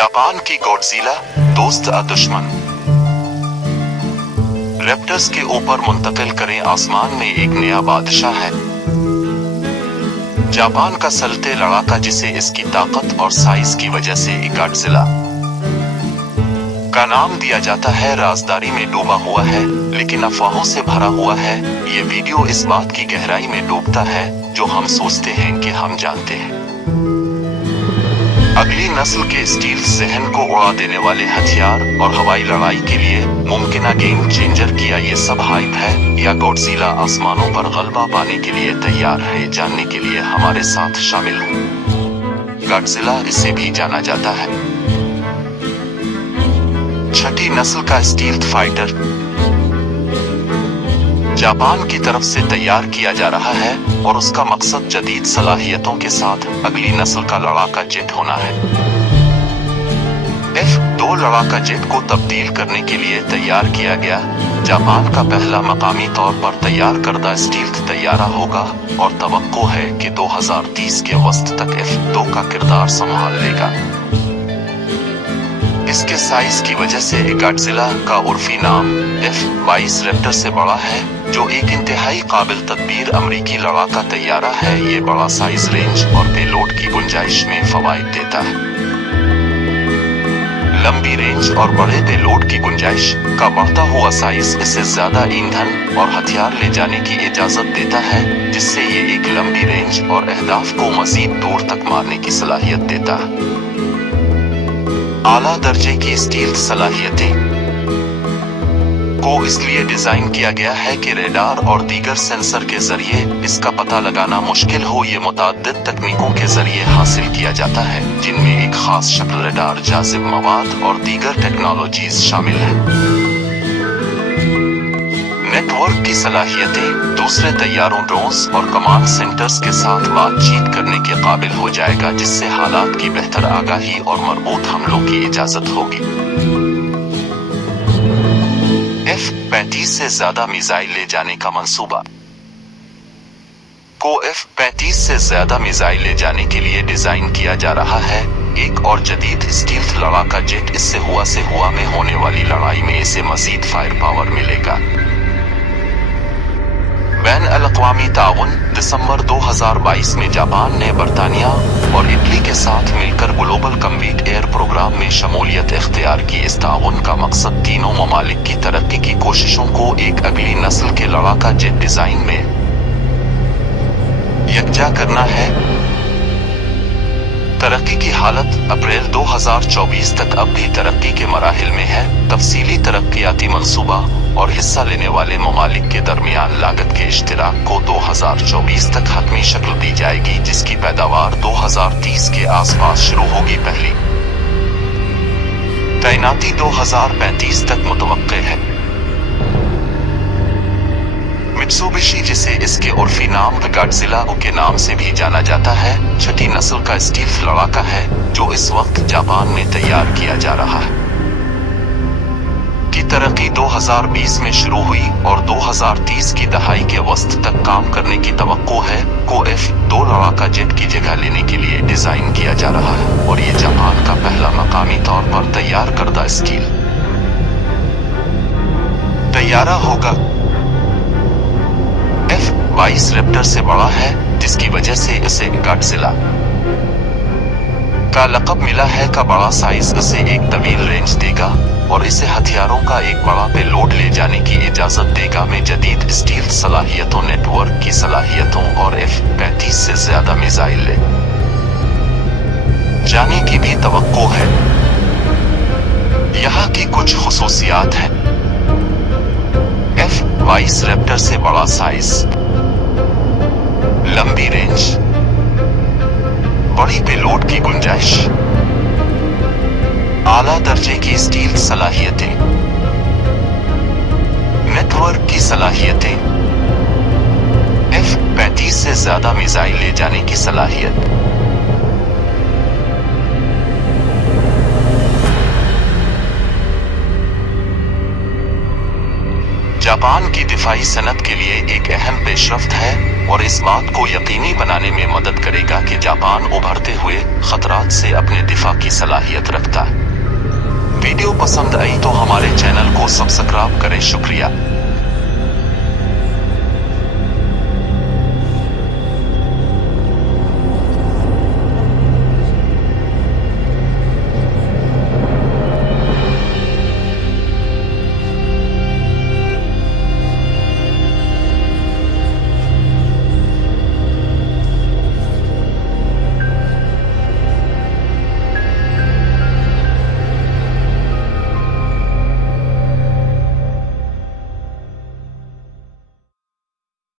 Japan की Godzilla दोस्त दुश्मन। रैप्टर्स के ऊपर मुंतकिल करें, आसमान में एक नया बादशाह है। जापान का सल्ते लड़ाका जिसे इसकी ताकत और साइज की वजह से गॉडजिला का नाम दिया जाता है, राजदारी में डूबा हुआ है लेकिन अफवाहों से भरा हुआ है। ये वीडियो इस बात की गहराई में डूबता है जो हम सोचते हैं कि हम जानते हैं। अगली नस्ल के स्टील जहन को उड़ा देने वाले हथियार और हवाई लड़ाई के लिए मुमकिन गेम चेंजर किया ये सब हाइप है या गॉडजिला आसमानों पर गलबा पाने के लिए तैयार है? जानने के लिए हमारे साथ शामिल हो। गॉडजिला इसे भी जाना जाता है छठी नस्ल का स्टील्थ फाइटर, जापान की तरफ से तैयार किया जा रहा है और उसका मकसद जदीद सलाहियतों के साथ अगली नस्ल का लड़ाका जेट होना है। F-2 लड़ाका जेट को तब्दील करने के लिए तैयार किया गया। जापान का पहला मकामी तौर पर तैयार करदा स्टील्थ तैयारा होगा और तवक्को है कि 2030 के वस्त तक F-2 का किरदार संभाल लेगा। इसके साइज की वजह से गॉडजिला का उर्फी नाम F-22 रैप्टर से बड़ा है, जो एक इंतहाई काबिल तदबीर अमरीकी लड़ाका तैयारा है। ये बड़ा साइज, रेंज और पेलोड की गुंजाइश में फवाइद देता है। लंबी रेंज और बड़े पेलोड की गुंजाइश का बढ़ता हुआ साइज इसे ज्यादा ईंधन और हथियार ले जाने की इजाजत देता है, जिससे ये एक लंबी रेंज और अहदाफ को मजीद दूर तक मारने की सलाहियत देता है। आला दर्जे की स्टील्थ सलाहियतें को इसलिए डिजाइन किया गया है कि रेडार और दीगर सेंसर के जरिए इसका पता लगाना मुश्किल हो। ये मुताद्दिद तकनीकों के जरिए हासिल किया जाता है, जिनमें एक खास शक्ल, रेडार, जाजिब मवाद और दीगर टेक्नोलॉजीज शामिल है। नेटवर्क की सलाहियतें दूसरे तैयारों, ड्रोन्स और कमांड सेंटर्स के साथ बातचीत करने के काबिल हो जाएगा, जिससे हालात की बेहतर आगाही और मरबूत हमलों की इजाजत होगी। F-35 से ज्यादा मिसाइल ले जाने का मंसूबा को F-35 से ज्यादा मिसाइल ले जाने के लिए डिजाइन किया जा रहा है। एक और जदीद स्टील्थ लड़ाका जेट इससे हुआ में होने वाली लड़ाई में इसे मजीद फायर पावर मिलेगा। बैन अल-अक़वामी ताउन दिसंबर 2022 में जापान ने बरतानिया और इटली के साथ मिलकर ग्लोबल कम्बैट एयर प्रोग्राम में शमूलियत इख्तियार की। इस ताउन का मकसद तीनों ममालिक की तरक्की की कोशिशों को एक अगली नस्ल के लड़ाका जेट डिजाइन में यकजा करना है। तरक्की की हालत अप्रैल 2024 तक अब भी तरक्की के मराहिल में है। तफसीली तरक्कियाती मंसूबा और हिस्सा लेने वाले ममालिक के दरमियान लागत के इश्तिराक को 2024 तक हतमी शक्ल दी जाएगी, जिसकी पैदावार 2030 के आसपास शुरू होगी। पहली तैनाती 2035 तक मुतवक्के है। मित्सुबिशी, जिसे इसके उर्फी नाम गॉडजिला के नाम से भी जाना जाता है, छठी नस्ल का स्टील्थ लड़ाका है जो इस वक्त जापान में तैयार किया जा रहा है। की तरक्की 2020 में शुरू हुई और 2030 की दहाई के वस्त तक काम करने की तवक्को है। को F-2 लड़ाका जेट की जगह लेने के लिए डिजाइन किया जा रहा है और ये जापान का पहला मकामी तौर पर तैयार करदा स्टील तैयारा होगा। F-22 रैप्टर से बड़ा है, जिसकी वजह से इसे गॉडजिला का लक़ब मिला है। का बड़ा साइज इसे एक तवील रेंज देगा और इसे हथियारों का एक बड़ा पेलोड ले जाने की इजाजत देगा। में जदीद स्टील्थ सलाहियतों, नेटवर्क की सलाहियतों और F-35 से ज्यादा मिसाइल ले जाने की भी तवक्को है। यहाँ की कुछ खुसूसियात हैं। F-22 रैप्टर से बड़ा साइज, लंबी रेंज, बड़ी पेलोड की गुंजाइश, आला दर्जे की स्टील्थ सलाहियतें, नेटवर्क की सलाहियतें, F-35 से ज्यादा मिसाइल ले जाने की सलाहियत। जापान की दिफा دفاعی صنعت کے لیے ایک اہم پیشرفت ہے اور اس بات کو یقینی بنانے میں مدد کرے گا کہ جاپان ابھرتے ہوئے خطرات سے اپنے دفاع کی صلاحیت رکھتا ہے۔ ویڈیو پسند آئی تو ہمارے چینل کو سبسکرائب کریں۔ شکریہ۔